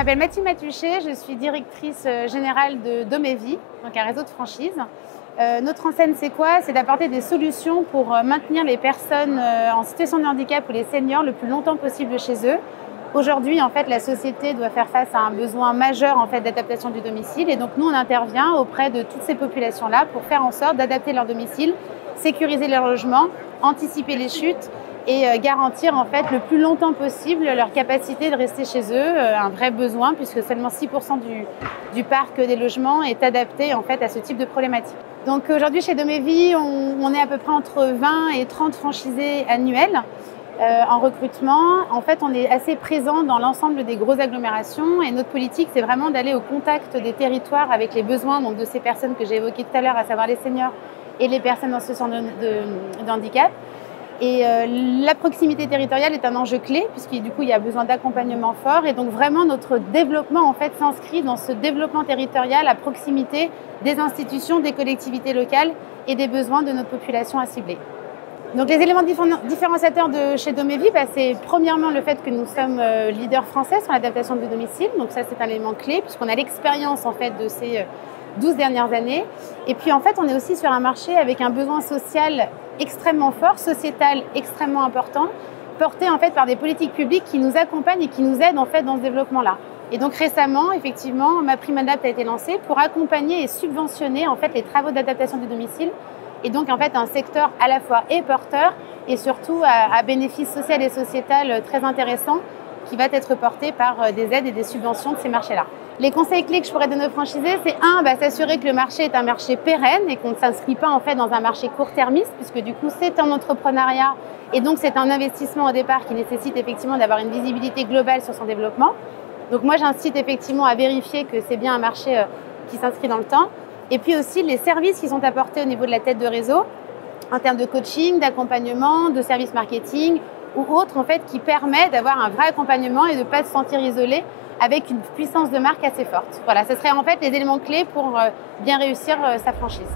m'appelle Mathilde Matuchet, je suis directrice générale de Domévie, donc un réseau de franchise. Notre enseigne, c'est quoi? C'est d'apporter des solutions pour maintenir les personnes en situation de handicap ou les seniors le plus longtemps possible chez eux. Aujourd'hui, en fait, la société doit faire face à un besoin majeur en fait, d'adaptation du domicile. Et donc, nous, on intervient auprès de toutes ces populations-là pour faire en sorte d'adapter leur domicile, sécuriser leur logement, anticiper les chutes et garantir en fait, le plus longtemps possible leur capacité de rester chez eux, un vrai besoin puisque seulement 6% du parc des logements est adapté en fait, à ce type de problématique. Donc aujourd'hui chez Domévie, on est à peu près entre 20 et 30 franchisés annuels en recrutement. En fait, on est assez présent dans l'ensemble des grosses agglomérations et notre politique, c'est vraiment d'aller au contact des territoires avec les besoins donc, de ces personnes que j'ai évoquées tout à l'heure, à savoir les seniors et les personnes en situation de handicap. Et la proximité territoriale est un enjeu clé puisqu'il du coup il y a besoin d'accompagnement fort et donc vraiment notre développement en fait s'inscrit dans ce développement territorial à proximité des institutions, des collectivités locales et des besoins de notre population à cibler. Donc les éléments différenciateurs de chez Domévie, c'est premièrement le fait que nous sommes leaders français sur l'adaptation de domicile, donc ça c'est un élément clé puisqu'on a l'expérience en fait de ces 12 dernières années. Et puis en fait on est aussi sur un marché avec un besoin social extrêmement fort, sociétal extrêmement important, porté en fait par des politiques publiques qui nous accompagnent et qui nous aident en fait dans ce développement-là. Et donc récemment, effectivement, MaPrimeAdapt a été lancée pour accompagner et subventionner en fait les travaux d'adaptation du domicile. Et donc en fait un secteur à la fois est porteur et surtout à bénéfice social et sociétal très intéressant qui va être porté par des aides et des subventions de ces marchés-là. Les conseils clés que je pourrais donner aux franchisés, c'est s'assurer que le marché est un marché pérenne et qu'on ne s'inscrit pas en fait dans un marché court-termiste puisque du coup c'est un entrepreneuriat et donc c'est un investissement au départ qui nécessite effectivement d'avoir une visibilité globale sur son développement. Donc moi j'incite effectivement à vérifier que c'est bien un marché qui s'inscrit dans le temps. Et puis aussi les services qui sont apportés au niveau de la tête de réseau en termes de coaching, d'accompagnement, de services marketing ou autres en fait qui permet d'avoir un vrai accompagnement et de ne pas se sentir isolé avec une puissance de marque assez forte. Voilà, ce seraient en fait les éléments clés pour bien réussir sa franchise.